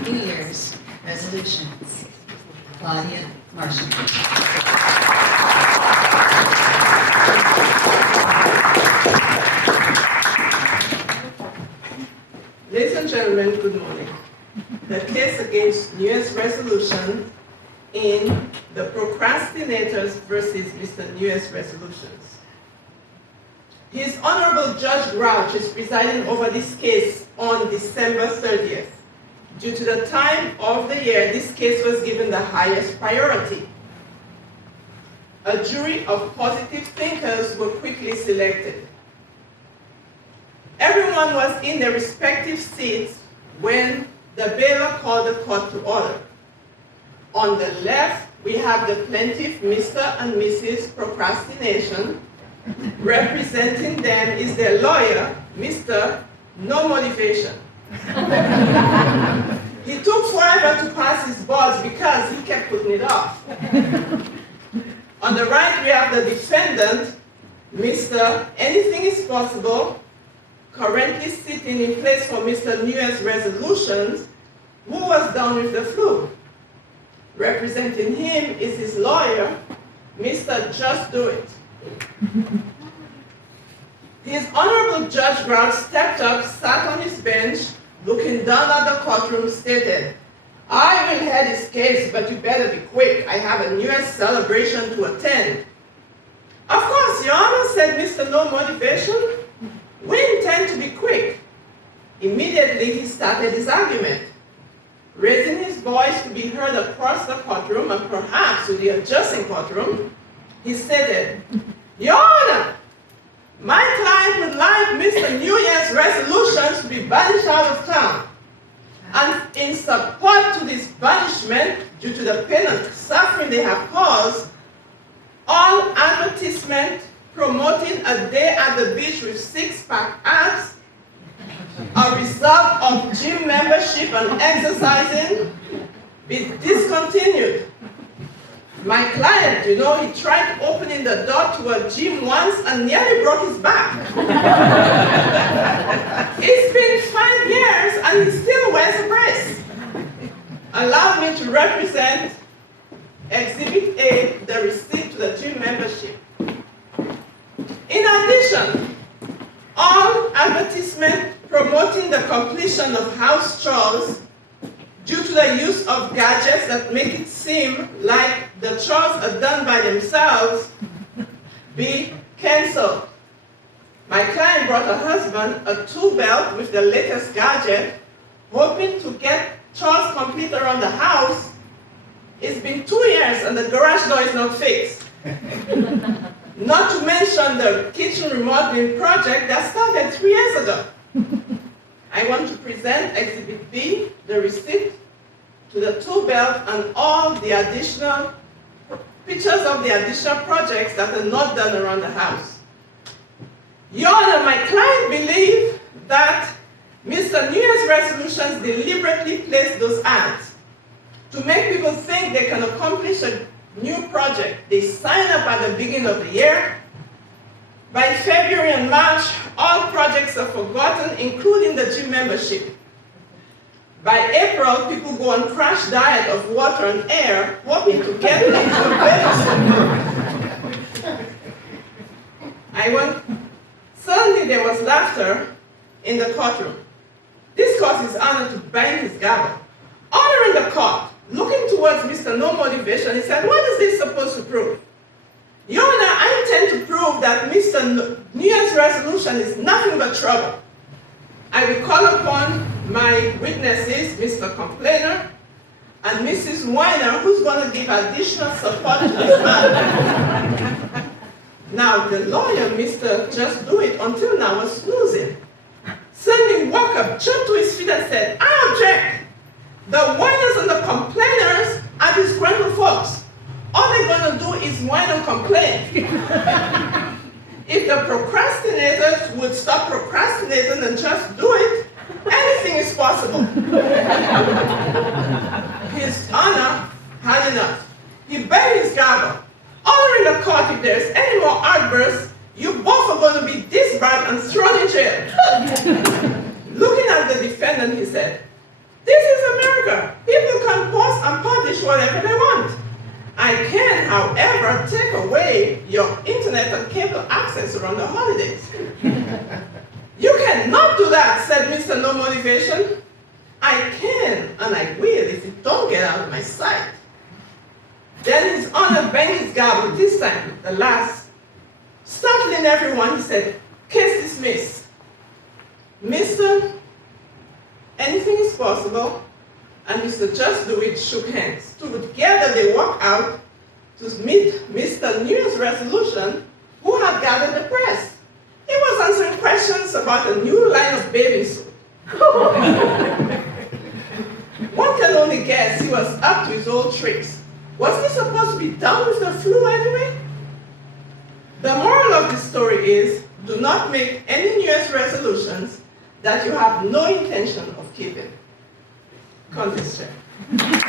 New Year's resolutions. Claudia, Marshall. Ladies and gentlemen, good morning. The case against New Year's resolution in the procrastinators versus Mr. New Year's resolutions. His Honorable Judge Grouch is presiding over this case on December 30th. Due to the time of the year, this case was given the highest priority. A jury of positive thinkers were quickly selected. Everyone was in their respective seats when the bailiff called the court to order. On the left, we have the plaintiff, Mr. and Mrs. Procrastination. Representing them is their lawyer, Mr. No Motivation. He took forever to pass his boards because he kept putting it off. On the right, we have the defendant, Mr. Anything is Possible, currently sitting in place for Mr. New Year's resolutions, who was down with the flu. Representing him is his lawyer, Mr. Just Do It. His Honorable Judge Grouch stepped up, sat on his bench, looking down at the courtroom, stated, "I will hear this case, but you better be quick. I have a New Year's celebration to attend." "Of course, Your Honor," said Mr. No Motivation. "We intend to be quick." Immediately, he started his argument. Raising his voice to be heard across the courtroom and perhaps to the adjacent courtroom, he stated, "Your Honor, my client would like Mr. New Year's resolutions to be banished out of town. And in support to this banishment, due to the pain and suffering they have caused, all advertisement promoting a day at the beach with six-pack abs, a result of gym membership and exercising, be discontinued. My client, he tried opening the door to a gym once and nearly broke his back. It's been 5 years and he still wears a brace. Allow me to represent Exhibit A, the receipt to the gym membership. In addition, all advertisement promoting the completion of house chores due to the use of gadgets that make it seem like the chores are done by themselves, be cancelled. My client brought her husband a tool belt with the latest gadget, hoping to get chores complete around the house. It's been 2 years and the garage door is not fixed. Not to mention the kitchen remodeling project that started 3 years ago. I want to present Exhibit B, the receipt to the tool belt and all the additional pictures of the additional projects that are not done around the house. Your Honor, my client believes that Mr. New Year's resolutions deliberately placed those ads to make people think they can accomplish a new project. They sign up at the beginning of the year. By February and March, all projects are forgotten, including the gym membership. By April, people go on crash diet of water and air, hoping to get into a better. Suddenly there was laughter in the courtroom. This caused His Honor to bang his gavel. Honoring the court, looking towards Mr. No Motivation, he said, "What is this supposed to prove?" Your Honor, I intend to prove that Mr. New Year's resolution is nothing but trouble. I will call upon my witnesses, Mr. Complainer and Mrs. Weiner, who's going to give additional support to this matter. Now, the lawyer, Mr. Just Do It, until now was snoozing. Suddenly woke up, jumped to his feet and said, "I object. The whiners and the complainers are disgruntled folks. All they're going to do is whine and complain. If the procrastinators would stop procrastinating and just do it, anything is possible." His Honor had enough. He banged his gavel. Honoring the court, if there's any more outbursts, you both are going to be disbarred and thrown in jail. Looking at the defendant, he said, "This is a America. People can post and publish whatever they want. I can, however, take away your internet and cable access around the holidays. You cannot do that, said Mr. No Motivation. I can, and I will, if you don't get out of my sight. Then His Honor banged his gavel, this time, the last. Startling everyone, he said, case dismissed. Mr. Anything is possible, and Mr. Just Do It shook hands. Together they walked out to meet Mr. New Year's resolution, who had gathered the press. He was answering questions about a new line of bathing suit. One can only guess he was up to his old tricks. Wasn't he supposed to be down with the flu anyway? The moral of this story is, do not make any New Year's resolutions that you have no intention of keeping. Contest check.